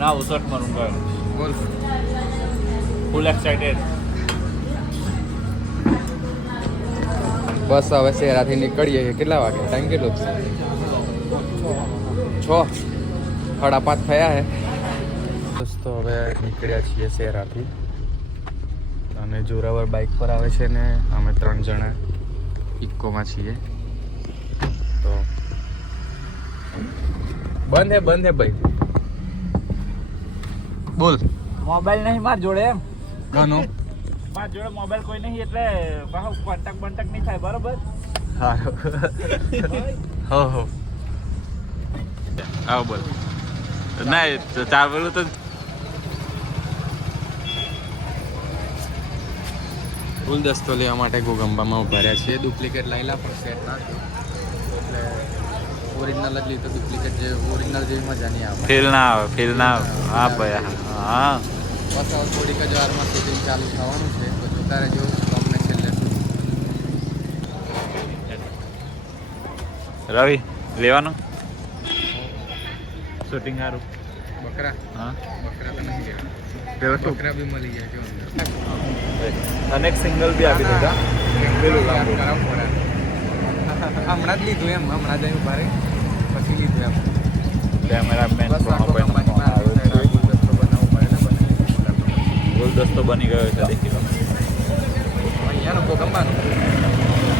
ना उसट मारूंगा બોલ फुल एक्साइटेड બસ હવે શહેરાથી નીકળીએ છીએ. કેટલા વાગે? ટાઈમ કેટલો છે? 6 5:30 થયા હે. દોસ્તો હવે નીકળ્યા છીએ શહેરાથી અને જોરાવર બાઇક પર આવે છે ને અમે 3 જણા ઇકોમાં છીએ. તો બંધ હે ભાઈ. બોલ. मोबाइल नहीं मार जोड़े एम કાનો? मार जोड़े मोबाइल कोई नहीं એટલે પાહો કોન્ટેક્ટ નહીં થાય બરોબર. હા હો આવ બોલ. નહીં ચાર પેલું તો ગુલદસ્તો લેવા માટે ગોગંબામાં ઉભા રહ્યા છીએ. ડુપ્લિકેટ લાયેલા પણ સેટ ના થયું એટલે ઓરિજિનલ જ લીધું. ડુપ્લિકેટ જે ઓરિજિનલ જેવી મજા નહીં આવે. ફીલ ના આવે હા ભાઈ હા બસ હવે થોડીક જ વારમાં શૂટિંગ ચાલુ થવાનું છે તો જોતા રહેજો બ્લોગને છેલ્લે સુધી. રવિ લેવાનું શૂટિંગ સારું બકરા હા બકરા તો નહીં લેવા. પેલો બકરા બી મળી જાય જો અંદર. અનેક સિંગલ બી આપી દીધા પેલું લાંબુ. હમણાં જ લીધું એમ. હમણાં જઈને ઉભા રહી પછી લીધું એમ. કેમેરામેન બસ આખો કંપનીમાં આવી સાઈડ ગુલદસ્તો બનાવવું પડે ને બને. ગુલદસ્તો બની ગયો છે દેખી લો અહીંયાનો ગોગંબાનો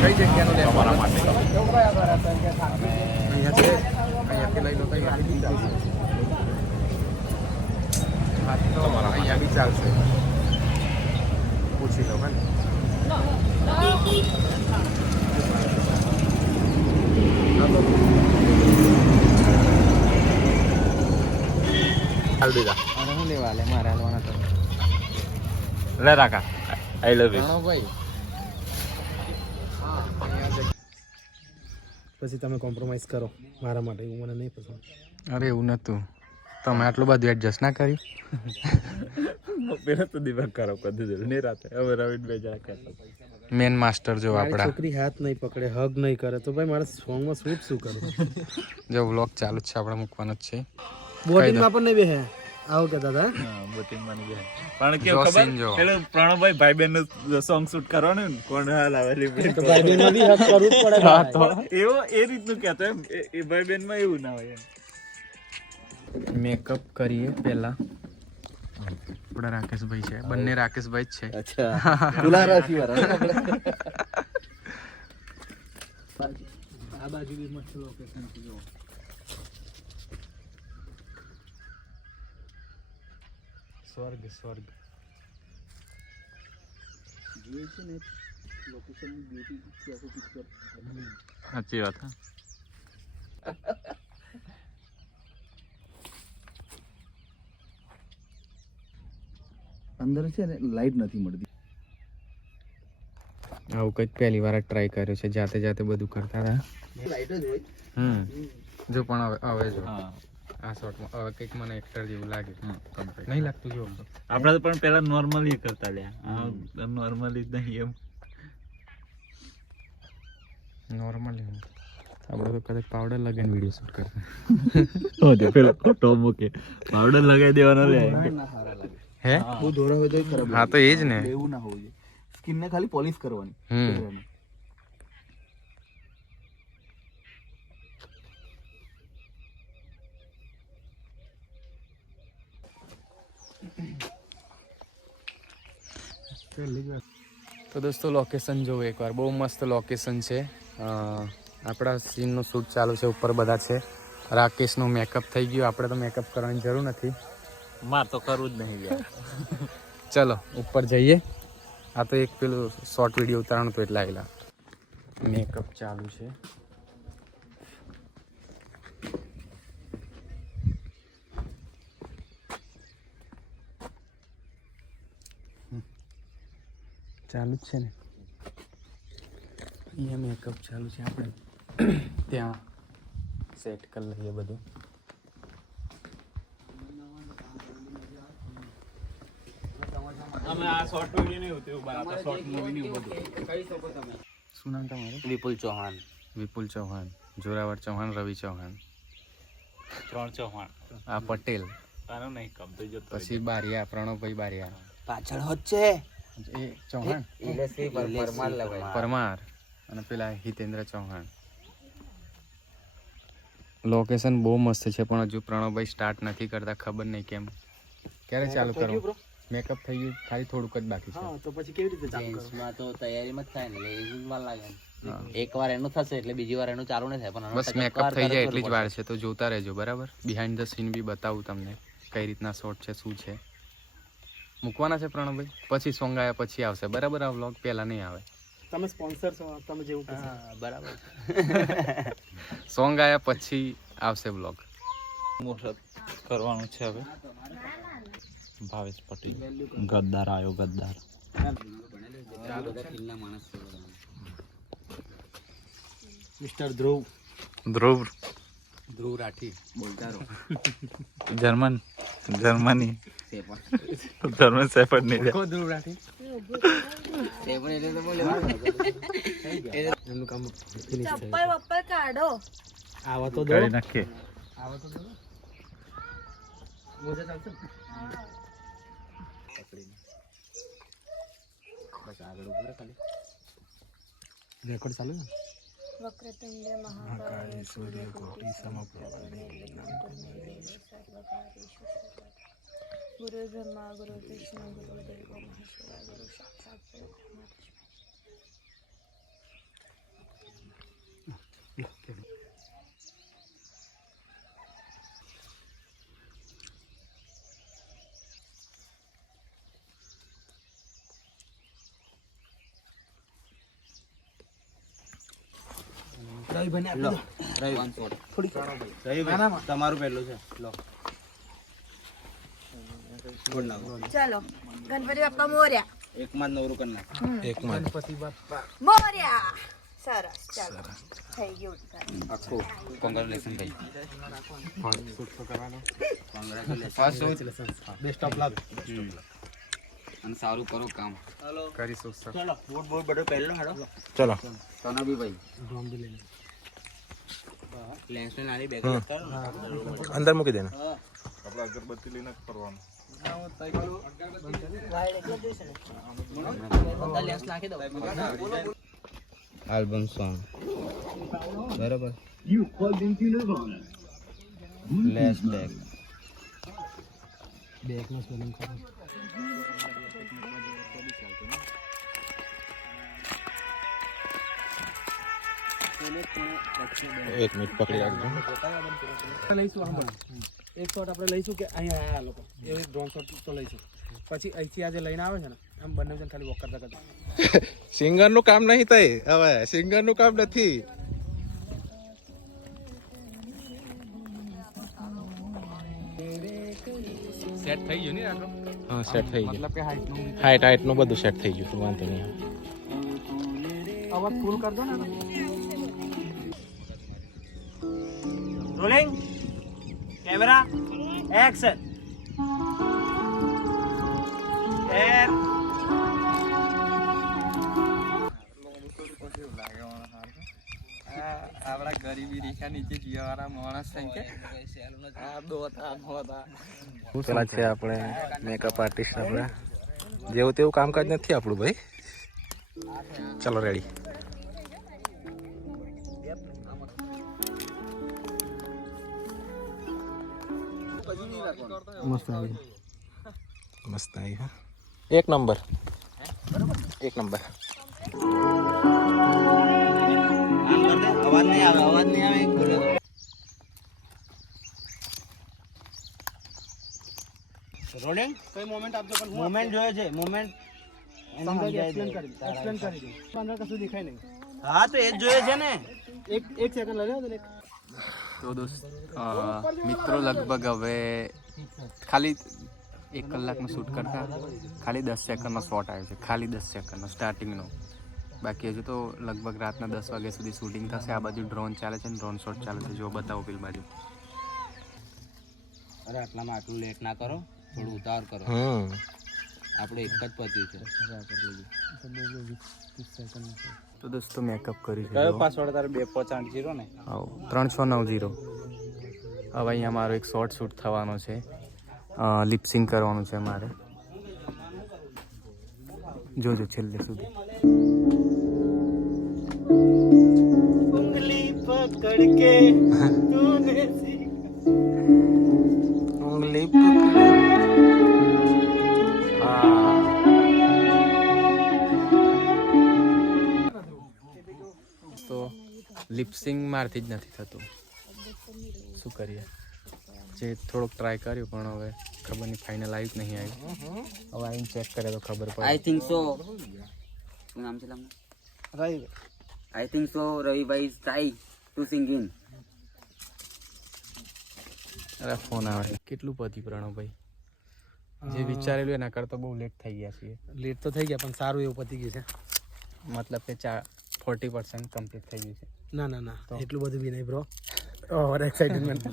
કઈ જગ્યાનો લેવો તમારા માટે અહીંયા છે. અહીંયાથી લઈ લો તો અહીંયાથી ચાલશે. તો અહીંયા બી ચાલશે. પૂછી લો ને. હાલ દીધા અને શું લેવા લે મારે હાલવાના તો લે રાખા આઈ લવ યુ ભાઈ. પછી તમે કોમ્પ્રોમાઇઝ કરો મારા માટે. એવું મને નહીં પસંદ. અરે એવું નતું. તમે આટલું બધું એડજસ્ટ ના કર્યું. પેલા તો દિમાગ ખરાબ કરી દીધું નહીં રાતે હવે રવિન બે જણા કહેતા મેન માસ્ટર જો મારી આપણા. છોકરી હાથ નહીં પકડે, હગ નહીં કરે તો ભાઈ મારે સોંગમાં શૂટ શું કરું? જો વ્લોગ ચાલુ જ છે આપણે મૂકવાનો જ છે. બોટિંગમાં પણ નહીં બેહે આવો કહેતા હતા. હા બોટિંગ બની ગયા પણ કેવું જોશીન ખબર જો. પેલું પ્રણવભાઈ ભાઈ બહેન નું સોંગ શૂટ કરવાનું ને કોણ હાલ આવેલી તો ભાઈ બહેનનો બી હગ કરવું જ પડે ભાઈ. એવો એ રીતનું કહેતો એમ એ ભાઈ બહેન માં એવું ના હોય એમ. મેકઅપ કરીએ પહેલા. આપણા રાકેશભાઈ છે. બંને રાકેશભાઈ જ છે. અચ્છા તુલા રાશિ વાળા આ બાજુ બી મસ્ત લોકેશન છે જો. સ્વર્ગ સ્વર્ગ. જોઈએ છે ને લોકેશનની બ્યુટી છે આખું પિક્ચર. સાચી વાત હા અંદર છે ને લાઈટ નથી મળતી. આવું કંઈક પહેલી વાર ટ્રાય કર્યો છે. જાતે જાતે બધું કરતા હતા. લાઈટ જ હોય. જો પણ હવે જો હા આ શોટમાં હવે કંઈક મને એક્ટર જેવું લાગે. નહીં લાગતું જો આપણે તો પણ પેલા નોર્મલી કરતા લ્યા નોર્મલી જ નહીં એમ નોર્મલી. આપણે તો કદાચ પાવડર લગાવીને વિડીયો શૂટ કરતા. પેલો ફોટો મૂકે પાવડર લગાવી દેવાનો લે ના સારા લાગે. હે બહુ ધોરા હોય તો ખરાબ હા તો એ જ ને. એવું ના હોવું જોઈએ. સ્કિન ને ખાલી પોલિશ કરવાની. ચહેરાને. તો દોસ્તો લોકેશન જોવો એકવાર. બહુ મસ્ત લોકેશન છે. આપણા સીનનું શૂટ ચાલુ છે. ઉપર બધા છે. રાકેશનું મેકઅપ થઈ ગયું. આપણે તો મેકઅપ કરવાની જરૂર નથી. માર તો કરવું જ નહીં યાર ચલો ઉપર જઈએ. આ તો એક પેલું શોર્ટ વિડીયો ઉતારવાનું તો એટલે આવેલા. મેકઅપ ચાલુ છે. ચાલુ જ છે ને. અહીંયા મેકઅપ ચાલુ છે. આપણે ત્યાં સેટ કરી લઈએ બધું. અમે આ શોર્ટ વિડિયો નહીં હોતું બરાબર શોર્ટ મૂવી નહીં બધું કહી શકો તમે. શું નામ તમારું? વિપુલ ચૌહાણ વિપુલ ચૌહાણ, જોરાવર ચૌહાણ, રવિ ચૌહાણ, 3 ચૌહાણ આ પટેલ. આનો નહીં કામ તો જતો પછી બારિયા પ્રણવભાઈ બારિયા પાછળ હોત છે એ ચૌહાણ પરમાર અને પેલા હિતેન્દ્ર ચૌહાણ. લોકેશન બહુ મસ્ત છે પણ હજુ પ્રણવભાઈ સ્ટાર્ટ નથી કરતા, ખબર નહીં કેમ. ક્યારે ચાલુ કરો? મેકઅપ થઈ ગયું, ખાલી થોડુંક જ બાકી છે. તો પછી કેવી રીતે ચાલુ માં તો તૈયારીમાં જ થાય ને એટલે એ વાર લાગે. એકવાર એનું થશે એટલે બીજી વાર એનું ચાલુ નહીં થાય, પણ બસ મેકઅપ થઈ જાય એટલી જ વાર છે, તો જોતા રહેજો બરાબર. બિહાઇન્ડ ધ સીન બી બતાવું તમને કઈ રીતના શોટ છે, શું છે. મૂકવાના છે પ્રણવભાઈ, પછી સોંગ આવ્યા પછી આવશે બરાબર. આ વ્લોગ પહેલા નહીં આવે. તમે સ્પોન્સર છો, તમે જેવું કહેશો. બરાબર. સોંગ આવ્યા પછી આવશે વ્લોગ. મોટો કરવાનું છે હવે. ભાવેશ પટેલ ગદ્દાર આવ્યો, ગદ્દાર. મિસ્ટર ધ્રુવ ધ્રુવ રાઠી જર્મની સેફર્ડ નહીં. ધ્રુવ રાઠી એનું કામ ચપ્પલ વપ્પલ કાઢો. આવા તો દો, કાઢી નાખીએ. આવા તો દો. મોજા ચાલશે ને? બસ આગળ ઉભો રહે ખાલી. રેકોર્ડ ચાલુ ને? વક્રતુંડ મહાકાય સૂર્યકોટિ સમપ્રભ ગુરુ બ્રહ્મા ગુરુ વિષ્ણુ ગુરુ દેવો મહેશ્વર ગુરુ સાક્ષાત પરબ્રહ્મ તસ્મૈ. તમારું પહેલું છે લો. ચાલો ગણપતિ બાપ્પા મોર્યા. એકમાં જ નવરું કરી નાખ. ગણપતિ બાપ્પા મોર્યા. સરસ. ચાલો થઈ ગયું આખું કોંગ્રેચ્યુલેશન ભાઈ. Best of luck. અને સારું કરો કામ. કરીશું સર. ચલો બૂટ બધું પહેલો હાડો. ચલો તને બી ભાઈ ડ્રોન બી લઈ લે. લેન્સ ને નાની બેગ અંદર મૂકી દેને. લેન્સ નાખી દો. આલ્બમ સોંગ બરાબર. લેસ બેગ બેગનો સ્પેલિંગ કરો. એક મિનિટ પકડી રાખજો. લઈશું આમ એક શોટ આપણે લઈશું કે અહીંયા આયા લોકો એ ડ્રોન શોટ તો લઈશું. પછી અહીંથી આજે લઈને આવે છે ને આમ બંને જણ ખાલી વોક કરતા કરતા. સિંગર નું કામ નહીં થાય હવે. સિંગર નું કામ નથી. સેટ થઈ ગયું ને આટલું? હા સેટ થઈ ગયું. મતલબ કે હાઈટ હાઈટ નું બધું સેટ થઈ ગયું. વાંધો નહીં. અવાજ ફૂલ કર દો ને. Rolling camera action. એર આપડા ગરીબી રેખા નીચે જીવાવાળા માણસ છે કે પેલા છે આપણે મેકઅપ આર્ટિસ્ટ. આપણે જેવું તેવું કામકાજ નથી આપણું ભાઈ. ચલો રેડી. મસ્ત આવી. મસ્ત આવી. હા એક નંબર. એક નંબર. અવાજ નહીં આવે બોલે તો. રોલિંગ કઈ મોમેન્ટ આપજો પણ મોમેન્ટ જોઈએ છે. મોમેન્ટ એક્સપ્લેન કરી દો. અંદર કશું દેખાય નહીં. હા તો એ જ જોઈએ છે ને. એક સેકન્ડ લઈ લો ને. તો મિત્રો લગભગ હવે ખાલી 1 કલાકનું શૂટ કરતા ખાલી 10 સેકન્ડનો શોટ આવ્યો છે. ખાલી 10 સેકન્ડનો સ્ટાર્ટિંગનો. બાકી હજુ તો લગભગ રાતના 10 વાગ્યા સુધી શૂટિંગ થશે. આ બાજુ ડ્રોન ચાલે છે ને ડ્રોન શોટ ચાલે છે. જો બતાવો પેલી બાજુ. અરે આટલામાં આટલું લેટ ના કરો, થોડું ઉતાવળ કરો. આપણે એક જ પત્યું છે. તો દોસ્તો મેકઅપ કરી છે. કયો પાસવર્ડ તારે 2580 ને? 3690. હવે અહીંયા મારો એક શોર્ટ શૂટ થવાનો છે. લિપસિંગ કરવાનું છે મારે. જોજો છેલ્લે સુધી. उंगली पकड़ के तूने ઉંગલી પકડ. તો લિપસિંગ મારથી જ નથી થતું. શું કરીએ? જે થોડોક ટ્રાય કર્યું પણ હવે ખબર નહીં, ફાઇનલ આવ્યું કે નહીં આવ્યું. હવે આવીને ચેક કરે તો ખબર પડે. આઈ થિંક સો શું નામ છે તમને? रवि આઈ થિંક સો રવિભાઈ is try to sing in. અરે ફોન આવે. કેટલું પતી પ્રણવભાઈ? જે વિચારેલું એના કરતાં બહુ લેટ થઈ ગયા છીએ. लेट तो થઈ ગયા પણ સારું એવું પતી ગયું છે. મતલબ કે 40% કમ્પ્લીટ થઈ ગયું છે. ના ના ના એટલું બધું બી નહીં બ્રો. ઓવર એક્સાઇટમેન્ટ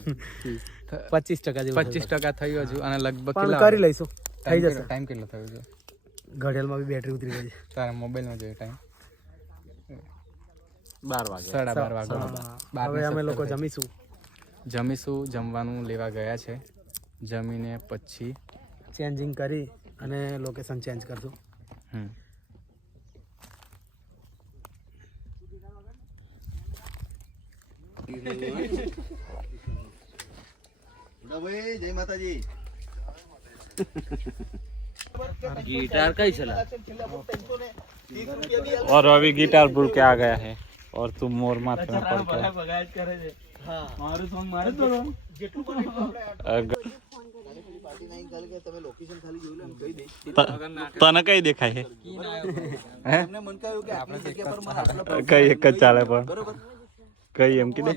25% જેવું 25% થયું હજુ અને લગભગ પણ કેટલા કરી લઈશું થઈ જશે. ટાઈમ કેટલો થયો છે? ઘડિયાળમાં બી બેટરી ઉતરી ગઈ છે. તારા મોબાઈલમાં જોઈએ ટાઈમ 12 વાગે. 12:30 વાગે. હવે અમે લોકો જમીશું. જમવાનું લેવા ગયા છે. જમીને પછી ચેન્જિંગ કરી અને લોકેશન ચેન્જ કરશું. જય માતાજી. ગિટાર કઈ છે લા? और अभी गिटार भूल के आ गया है और तुम मोर माथे में पड़ गया. મારું સોંગ મારે જ બોલવાનું. તને કઈ દેખાય છે? એમને મન કહ્યું કે આપણી જગ્યા પર મારા આટલા કઈ એક જ ચાલે પણ બરોબર. કઈ એમ કીધે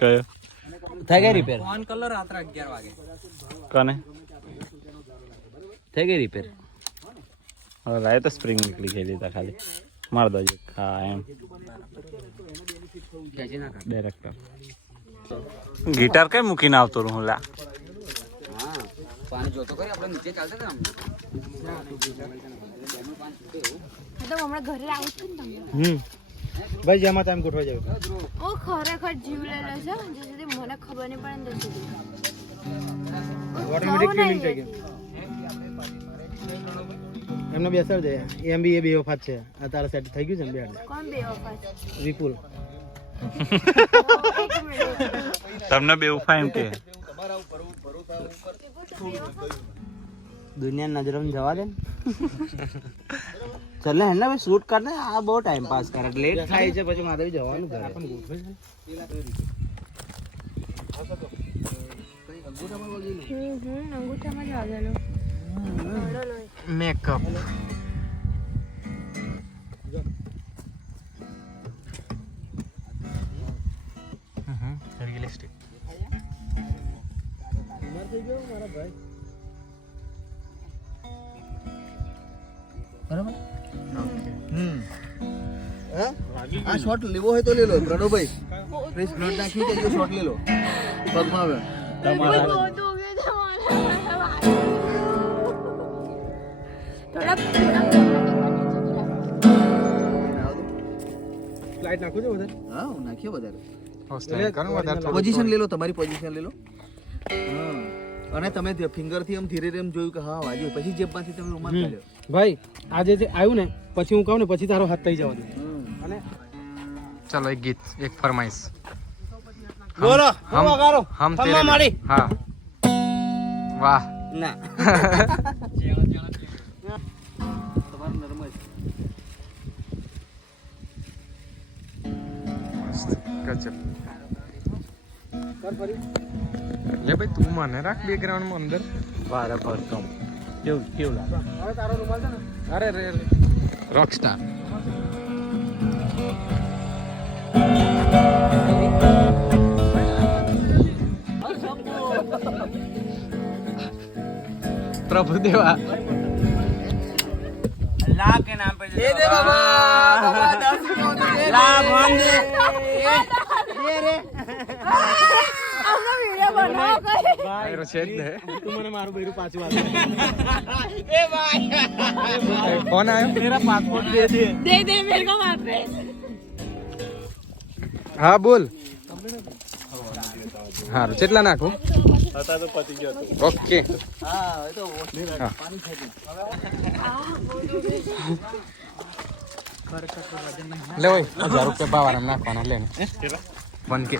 કયો થઈ ગઈ રિપેર? કને થઈ ગઈ રિપેર? હવે લાય તો સ્પ્રિંગ નીકળી ગયેલી તા ખાલી માર દો. હા એમ ડાયરેક્ટર ગિટાર કઈ મૂકીને આવતો રહું લા. હા પાણી જોતો કરી આપણે નીચે ચાલતા હતા. તો હમણાં ઘરે આવું છું ને તમને. ભાઈ જેમાં ટાઈમ ગોઠવાઈ જાય. ઓ ખરેખર જીવ લઈ લે છે જ્યાં સુધી મને ખબર નહીં પડે ને ત્યાં સુધી. ઓટોમેટિક ટ્યુનિંગ થઈ ગયું. એમને બેસાડ દે. એમ બી એ બે વફાત છે. આ તારા સેટ થઈ ગયું છે ને બેડ. કોણ બે વખત? વિપુલ એક મિનિટ. તમને બે ઉફા એમ કે દુનિયા નજરમાં જવા દે. ચલ ને હેને ભાઈ શૂટ કર ને. આ બહુ ટાઈમ પાસ કરે. લેટ થાય છે પછી મારે બી જવાનું ઘરે. અંગૂઠામાં જ વાગેલો. Makeup realistic. આ શોટ લેવો હોય તો લે લો પ્રણવભાઈ. ફ્રેશ બ્લડ નાખી દેજો. શોટ લે લો પગમાં આવે. થોડા લાઈટ નાખું છું વધારે. હા હું નાખ્યો વધારે. વધારે પોઝિશન લે લો. તમારી પોઝિશન લે લો. હા અને તમે ફિંગર થી આમ ધીરે ધીરે એમ જોયું કે હા વાગ્યું. પછી જેબમાંથી તમે રૂમાલ કાઢ્યો. ભાઈ આજે જે આવ્યું ને પછી હું કહું ને પછી તારો હાથ થઈ જવા દે. અને ચલો એક ગીત, એક ફરમાઈશ. બોલો હમ વગાડો. હમ થમ્મા તેરે મારી. હા વાહ. ના ગજબ. લે ભાઈ તું મને રાખ બેકગ્રાઉન્ડ માં અંદર. વારે પડતો કેવું કેવું લાગે? હવે તારો રૂમાલ છે ને. અરે રે રોક સ્ટાર. પ્રભુદેવા अल्लाह के नाम पे दे दे बाबा 10 ला भान दे ये रे हमने वीडियो बनाओ करे. આયરો છે જ ને. તું મને મારું બૈરું પાછું આપ. ફોન આવ્યો. मेरा पासपोर्ट दे दे. दे मेरे को वापस. હા બોલ. હારું કેટલા નાખું? ઓકે હા એ તો પાણી થઈ લે ઓય 1000 રૂપિયા બાવારામ નાખવાના લે ને 1K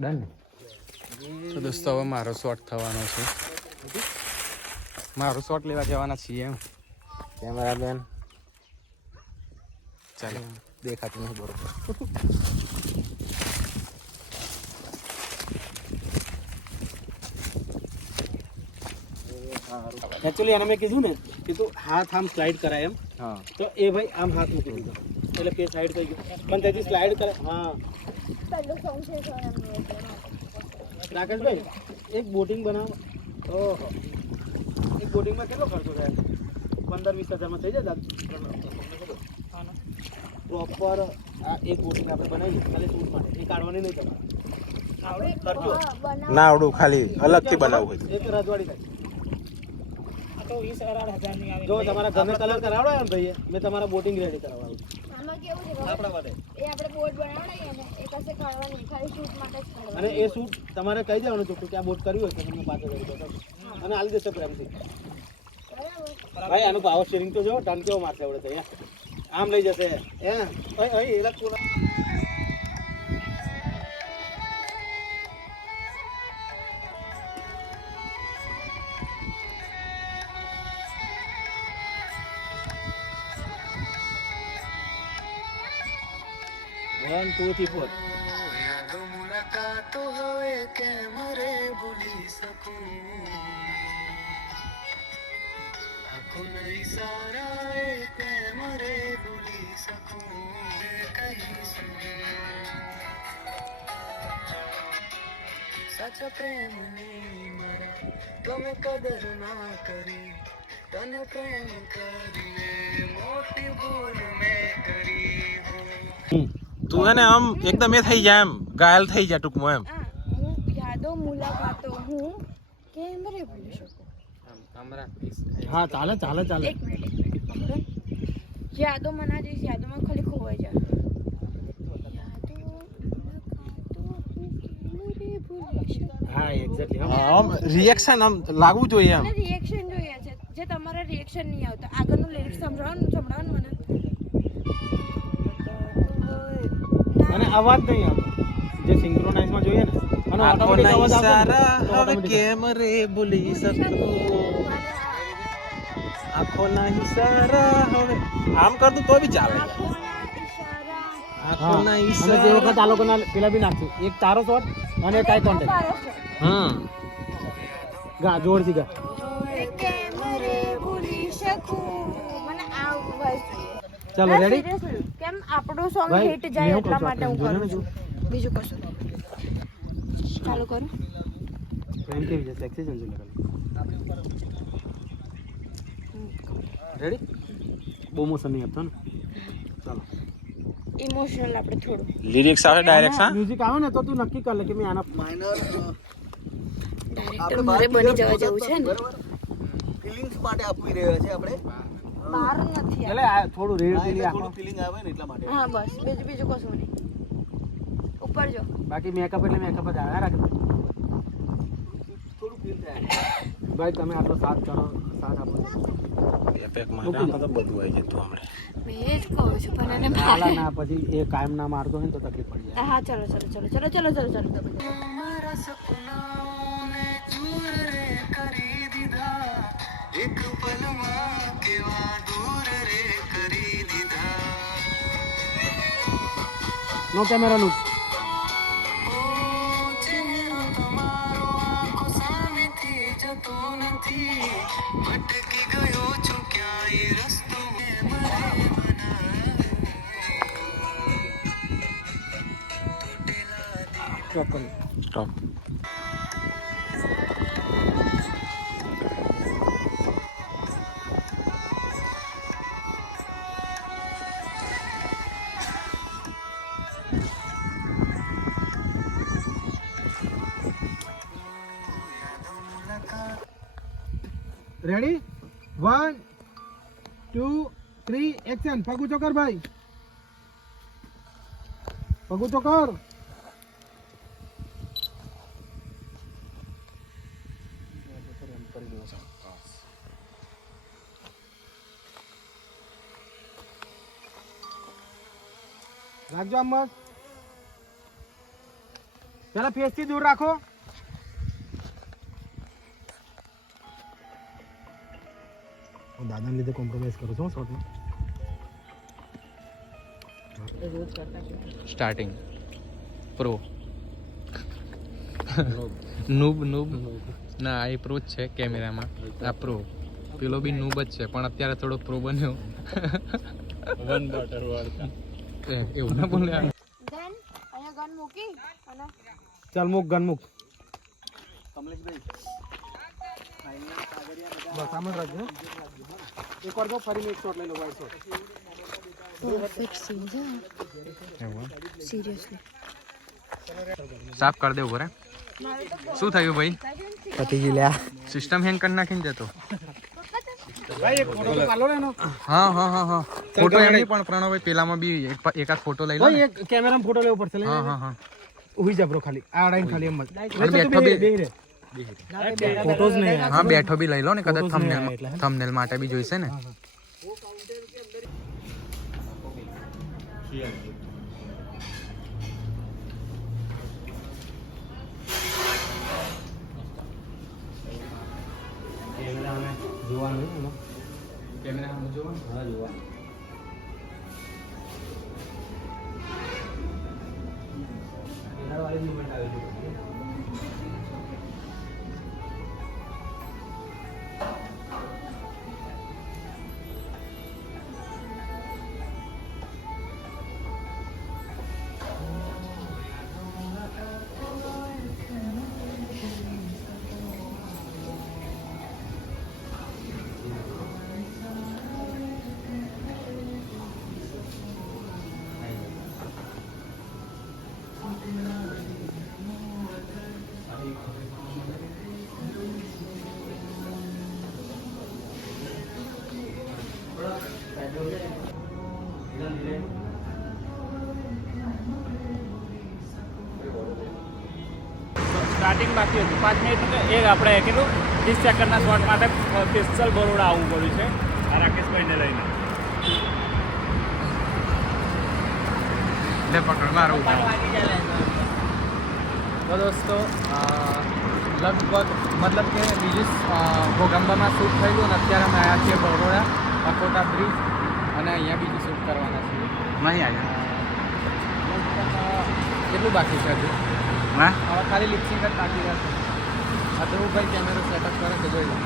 ડન. તો દોસ્તો હવે મારો શોટ થવાનો છે. મારો શોટ લેવા જવાના છીએ એમ. કેમેરામેન ચાલો દેખાતું નહીં બરોબર. એકચ્યુઅલી એને મેં કીધું ને કે તું હાથ આમ સ્લાઇડ કરાય એમ હા તો એ ભાઈ આમ હાથ મૂકી દીધો એટલે પે સાઈડ થઈ ગયું પણ તેથી સ્લાઇડ કરે હા પહેલું સોંગ છે સર એમનું એટલે રાકેશભાઈ એક બોટિંગ બનાવો ઓહો એક બોટિંગમાં કેટલો ખર્ચો થાય 15-20 હજારમાં થઈ જાય પ્રોપર આ એક બોટિંગ આપણે બનાવીએ ખાલી શૂટ માટે એ કાઢવાની નહીં તમારે ખર્ચો ના આવડું ખાલી અલગથી બનાવવું હોય. એક રજવાડી થાય જો તમારા ઘરને કલર કરાવડો ને ભાઈ મેં તમારા બોટિંગ રેડી કરાવડાવું આમાં કેવું છે ખબર? આપણા માટે એ આપણે બોટ બનાવડાવીએ ને એ કશે કાઢવાની ખાલી શૂટ માટે જ કાઢવાની. અને એ શૂટ તમારે કહી દેવાનું ચોખ્ખું કે આ બોટ કર્યું હોય તો તમને 5000 રૂપિયા અને આલી દેશો પ્રેમથી બરાબર? ભાઈ આનું પાવર સ્ટીરિંગ તો જો ટન કેવો મારશે આવડે તો આમ લઈ જશે અહીં એ લખતું One, two, three, four. તું હે ને આમ એકદમ એ થઈ જાય એમ ઘાયલ થઈ જાય ટૂંકમાં એમ. હા, હું યાદો મુલાકાતો હું કેમ રે ભૂલી શકું? હા ચાલે ચાલે ચાલે એક મિનિટ પકડો. યાદો મના જઈશ યાદોમાં ખાલી ખોવાઈ જાય. યાદો મુલાકાતો હું કેમ રે ભૂલી શકું? હા એક્ઝેક્ટલી આમ રિએક્શન આમ લાગવું જોઈએ એમ. મને રિએક્શન જોઈએ છે જે તમારા રિએક્શન નહીં આવતા આગળનું લિરિક્સ સંભળાવો મને અને અવાજ નહીં આવતો જે સિંક્રોનાઇઝમાં જોઈએ ને અને ઓટોમેટિક અવાજ આવતો ને કેમ રે ભૂલી શકું આંખોના ઈશારા હવે આમ કરતું તો બી ચાલે. આંખોના અને જે ઈશારા વખત આ લોકોના પેલા બી નાખશું એક તારો શોટ અને એક આઈ કોન્ટેક્ટ ગા જોરથી ગા કેમ રે ભૂલી શકું મને આ voice જોઈએ. ચાલો રેડી Seriously, કેમ આપણું સોંગ ભાઈ, હિટ જાય મેં એટલા કહું માટે હું છું, કરું છું બીજું કશું નહીં. ચાલુ કરો. પ્રેમ કેવી છે સેક્સી છે રેડી બહુ મોશન નહીં આપતો ને ચાલો ઇમોશનલ આપણે થોડું લિરિક્સ આવે ડાયરેક્ટ. હા મ્યુઝિક આવે ને તો તું નક્કી કર લે કે મેં આના માઇનર ડાયરેક્ટર મારે બની જવા જેવું છે ને ફિલિંગ્સ માટે આપી રહ્યા છે આપણે બહાર નથી એટલે આ થોડું રેડ પેલી થોડું ફિલિંગ આવે ને એટલા માટે હા બસ બીજું કશું નહીં ઉપર જો બાકી મેકઅપ એટલે મેકઅપ જ આવ્યા રાખે થોડું ફીલ થાય ભાઈ તમે આટલો સાથ કરો સાથ આપો એપેકમાં તો બધું આવી જતું હમણાં. મેં જ કહું છું પણ એને નાલા ના પછી એ કાયમ ના મારતો હોય ને તો તકલીફ પડી જાય હા ચલો no camera look stop. Ready 1 2 3 action પગુ ચોકર ભાઈ પગુ ચોકર રાખજો આમ બસ પેલા ફેસ થી દૂર રાખો હું દાદાને લીધે કોમ્પ્રોમાઇઝ કરું છું શોર્ટમાં સ્ટાર્ટિંગ પ્રો નૂબ ના એ પ્રો જ છે કેમેરામાં આ પ્રો પેલો બી નૂબ જ છે પણ અત્યારે થોડો પ્રો બન્યો એવું ના બોલે Then અહીંયા ગન મૂકી અને ચાલ મૂક ગન મૂક બસ આમ જ રાખજો એક વાર જો ફરી એક શોટ લઈ લો wide shot perfect scenes seriously સાફ કરી દેવું બરે શું થયું ભાઈ પતી ગઈ લ્યા સિસ્ટમ હેંગ કરી નાખીને જતો ભાઈ એક ફોટો તો પાલો લેનો હા ફોટો એમ નહીં પણ પ્રણવભાઈ પેલામાં બી એકાદ ફોટો લઈ લો ભાઈ ને. એક કેમેરામાં ફોટો લેવો પડશે હા ઉભી જા બ્રો ખાલી આ આડાઈને ખાલી એમ જ બેઠો બી ફોટોઝ નહીં હા બેઠો બી લઈ લો ને કદાચ Photos નહીં આવે એટલે. થંબનેલ માટે બી જોઈશે ને જોવાનું કેમેરા જોવાનું હા જોવાનું વાળી મૂવમેન્ટ આવે છે સ્ટાર્ટિંગ બાકી હતું 5 મિનિટ એક આપણે કીધું 30 સેકન્ડના શોટ માટે સ્પેશિયલ બરોડા આવવું પડ્યું છે આ રાકેશભાઈને લઈને લે પકડ મારું તો દોસ્તો લગભગ મતલબ કે બીજું ભોગંબામાં શૂટ થયેલું અને અત્યારે અમે આવ્યા છીએ બરોડા અકોટા બ્રિજ અને અહીંયા બીજું શૂટ કરવાના છીએ નહીં આવ્યા કેટલું બાકી છે હજુ હા હવે ખાલી લિપસિંગ જ બાકી રહેશે આ તો ભાઈ કેમેરો સેટઅપ કરે કે જોઈ લો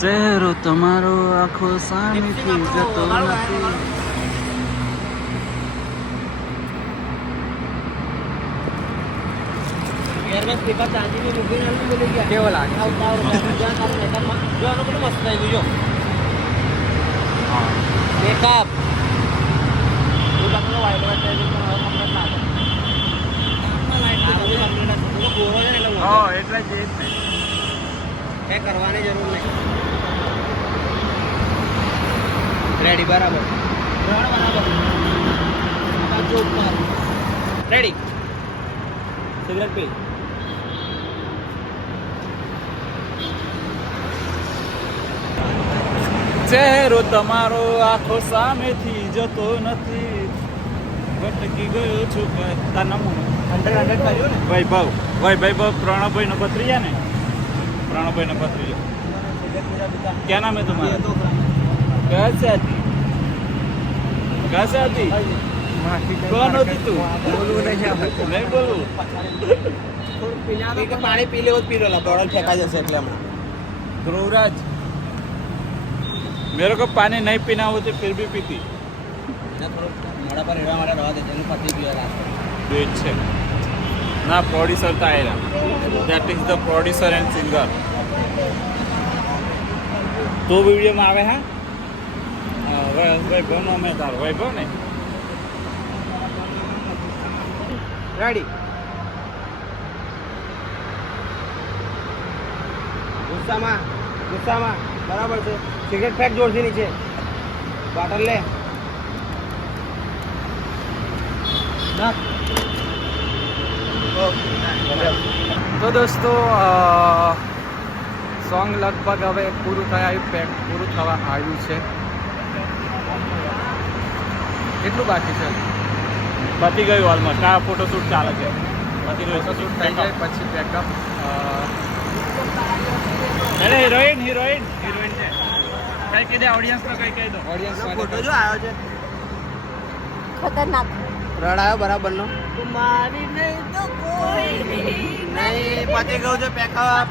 ચહેરો તમારો આખો સામેથી જતો નથી કેવો લાગે મેકઅપ એટલે જ ને કરવાની જરૂર નહીં રેડી બરાબર રેડી સિગરેટ પી ચહેરો તમારો આખો સામેથી જતો નથી ભટકી ગયો છું તાર નામ 100 કર્યો ને વૈભવ પ્रणवભાઈનો ભત્રીજા ને प्रणवભાઈનો भत्रीजा क्या नाम है तुम्हारा कैसे आती कौन होती तू नहीं बोलू પાણી પી લેવો પી લો બોટલ ફેંકા જશે એટલે હમણાં ध्रुवराज मेरे को पानी नहीं पीना हो तो फिर भी पीती મોડા પર રહેવા માટે રવા દે જેનું પતિ પીવા बीच છે ના પ્રોડ્યુસર તો આયેલા that is the producer and singer તો વિડીયોમાં આવે હા વૈભવનો અમે તારો વૈભવ ને રેડી ગુસ્સામાં બરાબર છે સિગરેટ ફેંક જોરથી નીચે બોટલ લે તો દોસ્તો સોંગ લગભગ હવે પૂરું થવા આવ્યું છે. કેટલું બાકી છે? પતી ગયું ઓલમોસ્ટ. આ ફોટોશૂટ ચાલે છે. પતી ગયું. શૂટ થઈ જાય પછી બેકઅપ. અરે હિરોઈન છે કઈ કહી દે ઓડિયન્સને, કઈ કહી દો. ઓડિયન્સ ફોટો જો આવ્યો છે ખતરનાક. રડાયો બરાબર નો મારી નહીં તો કોઈ નહીં. નહીં પતી ગયું છે પેકઅપ